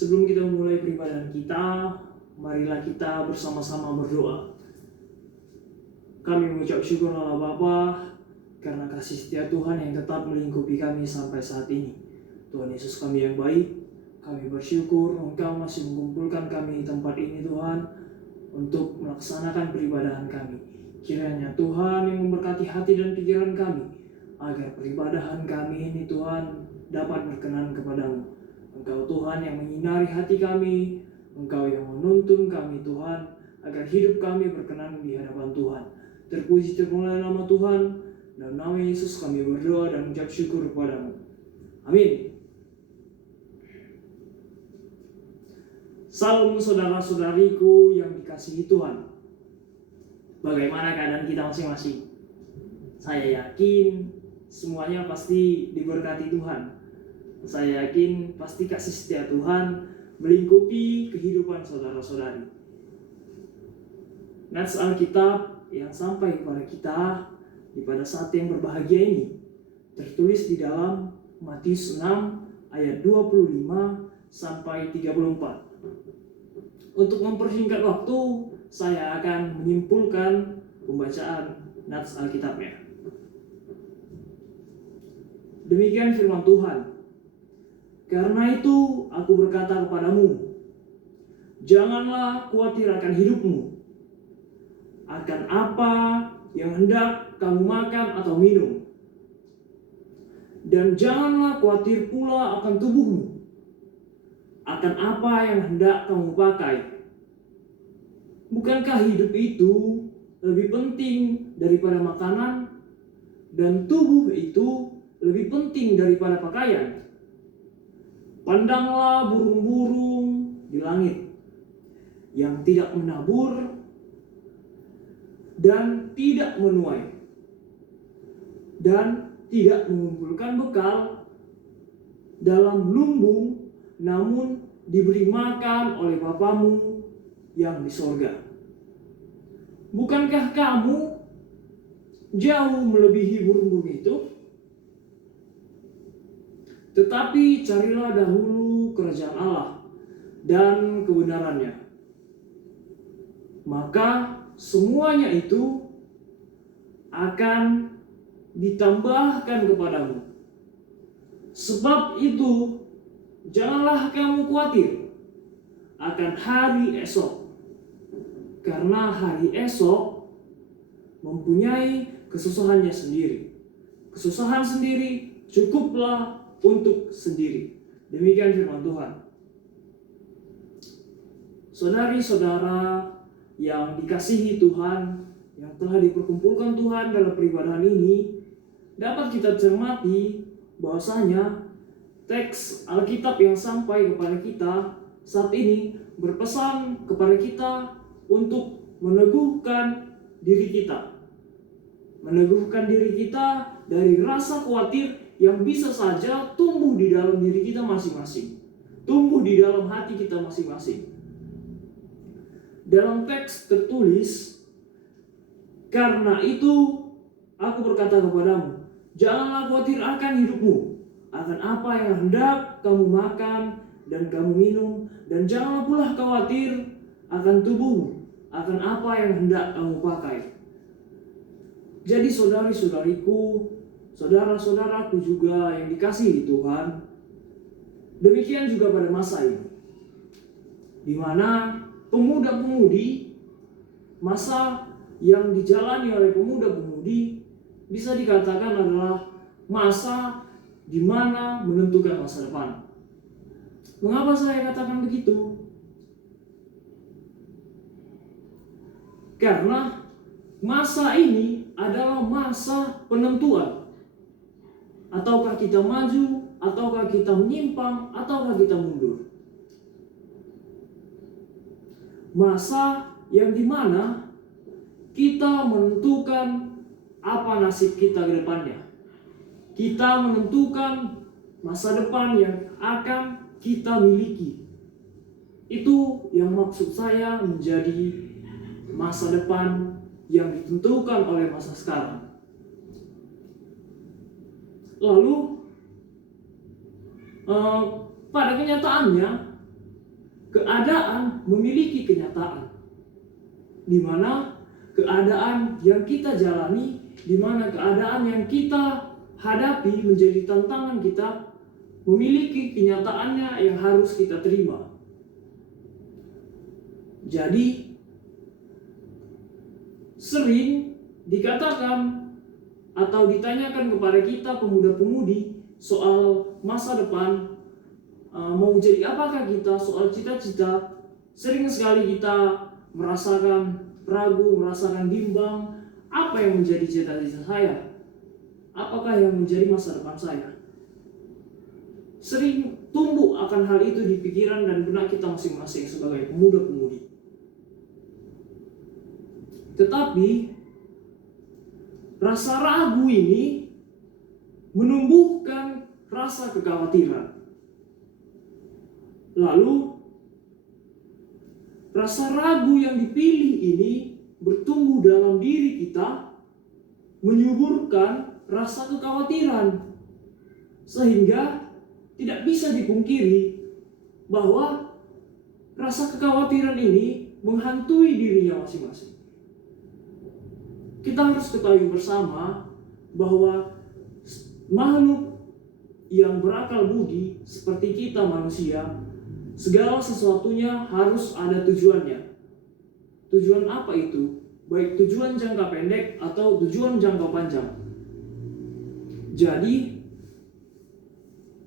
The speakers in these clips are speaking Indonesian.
Sebelum kita memulai peribadahan kita, marilah kita bersama-sama berdoa. Kami mengucap syukur Allah Bapa karena kasih setia Tuhan yang tetap melingkupi kami sampai saat ini. Tuhan Yesus kami yang baik, kami bersyukur Engkau masih mengumpulkan kami di tempat ini Tuhan untuk melaksanakan peribadahan kami. Kiranya Tuhan yang memberkati hati dan pikiran kami agar peribadahan kami ini Tuhan dapat berkenan kepadamu. Engkau Tuhan yang menyinari hati kami, Engkau yang menuntun kami Tuhan, agar hidup kami berkenan di hadapan Tuhan. Terpuji termulia nama Tuhan, dalam nama Yesus kami berdoa dan mengucap syukur kepadamu. Amin. Salam saudara-saudariku yang dikasihi Tuhan. Bagaimana keadaan kita masing-masing? Saya yakin semuanya pasti diberkati Tuhan. Saya yakin pasti kasih setia Tuhan melingkupi kehidupan saudara-saudari. Nats Alkitab yang sampai kepada kita pada saat yang berbahagia ini tertulis di dalam Matius 6 ayat 25 sampai 34. Untuk mempersingkat waktu, saya akan menyimpulkan pembacaan nats Alkitabnya. Demikian firman Tuhan. Karena itu aku berkata kepadamu, janganlah khawatir akan hidupmu, akan apa yang hendak kamu makan atau minum. Dan janganlah khawatir pula akan tubuhmu, akan apa yang hendak kamu pakai. Bukankah hidup itu lebih penting daripada makanan, dan tubuh itu lebih penting daripada pakaian? Pandanglah burung-burung di langit yang tidak menabur dan tidak menuai dan tidak mengumpulkan bekal dalam lumbung, namun diberi makan oleh Bapamu yang di sorga. Bukankah kamu jauh melebihi burung-burung itu? Tetapi carilah dahulu kerajaan Allah dan kebenarannya, maka semuanya itu akan ditambahkan kepadamu. Sebab itu janganlah kamu khawatir akan hari esok, karena hari esok mempunyai kesusahannya sendiri. Kesusahan sendiri cukuplah untuk sendiri. Demikian firman Tuhan. Saudari-saudara yang dikasihi Tuhan, yang telah diperkumpulkan Tuhan dalam peribadahan ini, dapat kita cermati bahwasanya teks Alkitab yang sampai kepada kita saat ini berpesan kepada kita untuk meneguhkan diri kita. Meneguhkan diri kita dari rasa khawatir yang bisa saja tumbuh di dalam diri kita masing-masing, tumbuh di dalam hati kita masing-masing. Dalam teks tertulis, karena itu aku berkata kepadamu, janganlah khawatir akan hidupmu, akan apa yang hendak kamu makan dan kamu minum, dan janganlah pula khawatir akan tubuhmu, akan apa yang hendak kamu pakai. Jadi saudari-saudariku, saudara-saudaraku juga yang dikasihi Tuhan, demikian juga pada masa ini, di mana pemuda-pemudi, masa yang dijalani oleh pemuda-pemudi bisa dikatakan adalah masa di mana menentukan masa depan. Mengapa saya katakan begitu? Karena masa ini adalah masa penentuan. Ataukah kita maju, ataukah kita menyimpang, ataukah kita mundur. Masa yang dimana kita menentukan apa nasib kita ke depannya. Kita menentukan masa depan yang akan kita miliki. Itu yang maksud saya menjadi masa depan yang ditentukan oleh masa sekarang. Lalu pada kenyataannya keadaan memiliki kenyataan, di mana keadaan yang kita jalani, di mana keadaan yang kita hadapi menjadi tantangan kita, memiliki kenyataannya yang harus kita terima. Jadi, sering dikatakan atau ditanyakan kepada kita pemuda-pemudi soal masa depan, mau jadi apakah kita, soal cita-cita. Sering sekali kita merasakan ragu, merasakan bimbang, apa yang menjadi cita-cita saya? Apakah yang menjadi masa depan saya? Sering tumbuh akan hal itu di pikiran dan benak kita masing-masing sebagai pemuda-pemudi. Tetapi rasa ragu ini menumbuhkan rasa kekhawatiran. Lalu rasa ragu yang dipilih ini bertumbuh dalam diri kita, menyuburkan rasa kekhawatiran, sehingga tidak bisa dipungkiri bahwa rasa kekhawatiran ini menghantui dirinya masing-masing. Kita harus ketahui bersama bahwa makhluk yang berakal budi seperti kita manusia, segala sesuatunya harus ada tujuannya. Tujuan apa itu? Baik tujuan jangka pendek atau tujuan jangka panjang. Jadi,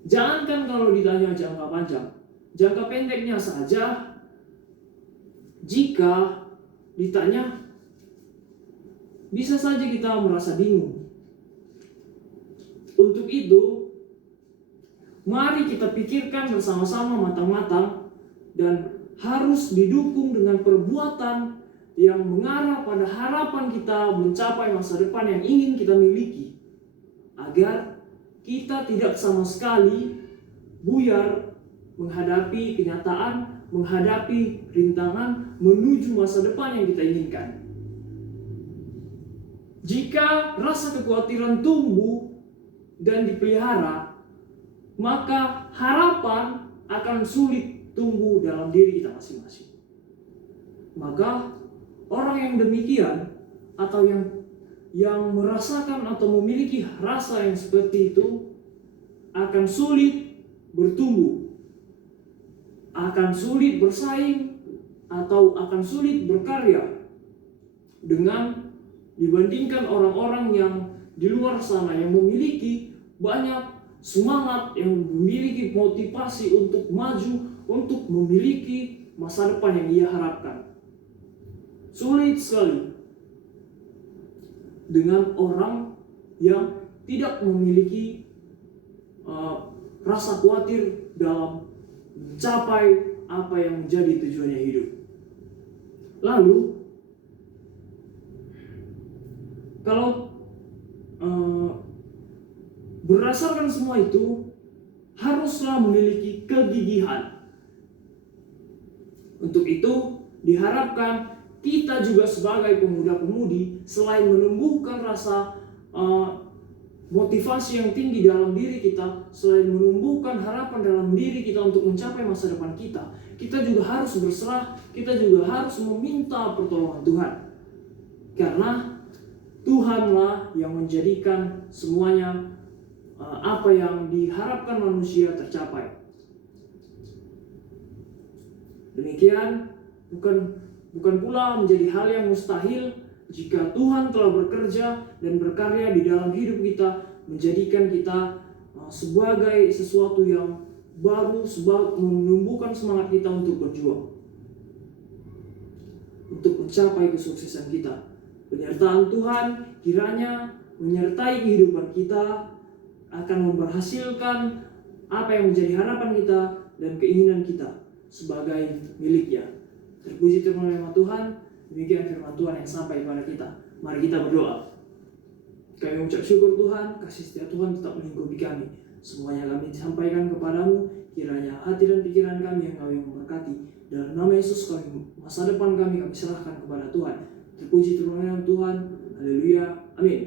jangankan kalau ditanya jangka panjang, jangka pendeknya saja, jika ditanya, bisa saja kita merasa bingung. Untuk itu, mari kita pikirkan bersama-sama matang-matang dan harus didukung dengan perbuatan yang mengarah pada harapan kita mencapai masa depan yang ingin kita miliki, agar kita tidak sama sekali buyar menghadapi kenyataan, menghadapi rintangan menuju masa depan yang kita inginkan. Jika rasa kekhawatiran tumbuh dan dipelihara, maka harapan akan sulit tumbuh dalam diri kita masing-masing. Maka orang yang demikian atau yang merasakan atau memiliki rasa yang seperti itu akan sulit bertumbuh, akan sulit bersaing, atau akan sulit berkarya dengan dibandingkan orang-orang yang di luar sana yang memiliki banyak semangat, yang memiliki motivasi untuk maju, untuk memiliki masa depan yang ia harapkan. Sulit sekali dengan orang yang tidak memiliki rasa khawatir dalam mencapai apa yang menjadi tujuannya hidup. Lalu, kalau berdasarkan semua itu, haruslah memiliki kegigihan. Untuk itu, diharapkan kita juga sebagai pemuda-pemudi, selain menumbuhkan rasa motivasi yang tinggi dalam diri kita, selain menumbuhkan harapan dalam diri kita untuk mencapai masa depan kita, kita juga harus berserah, kita juga harus meminta pertolongan Tuhan. Karena Tuhanlah yang menjadikan semuanya apa yang diharapkan manusia tercapai. Demikian bukan pula menjadi hal yang mustahil jika Tuhan telah bekerja dan berkarya di dalam hidup kita, menjadikan kita sebagai sesuatu yang baru, menumbuhkan semangat kita untuk berjuang, untuk mencapai kesuksesan kita. Penyertaan Tuhan kiranya menyertai kehidupan kita, akan memberhasilkan apa yang menjadi harapan kita dan keinginan kita sebagai miliknya. Terpuji nama Tuhan. Demikian firman Tuhan yang sampai kepada kita. Mari kita berdoa. Kami mengucap syukur Tuhan, kasih setia Tuhan tetap melingkupi kami. Semuanya kami sampaikan kepadamu, kiranya hati dan pikiran kami yang Kau yang memberkati. Dalam nama Yesus kami, masa depan kami serahkan kepada Tuhan. Terpuji nama Tuhan. Haleluya. Amin.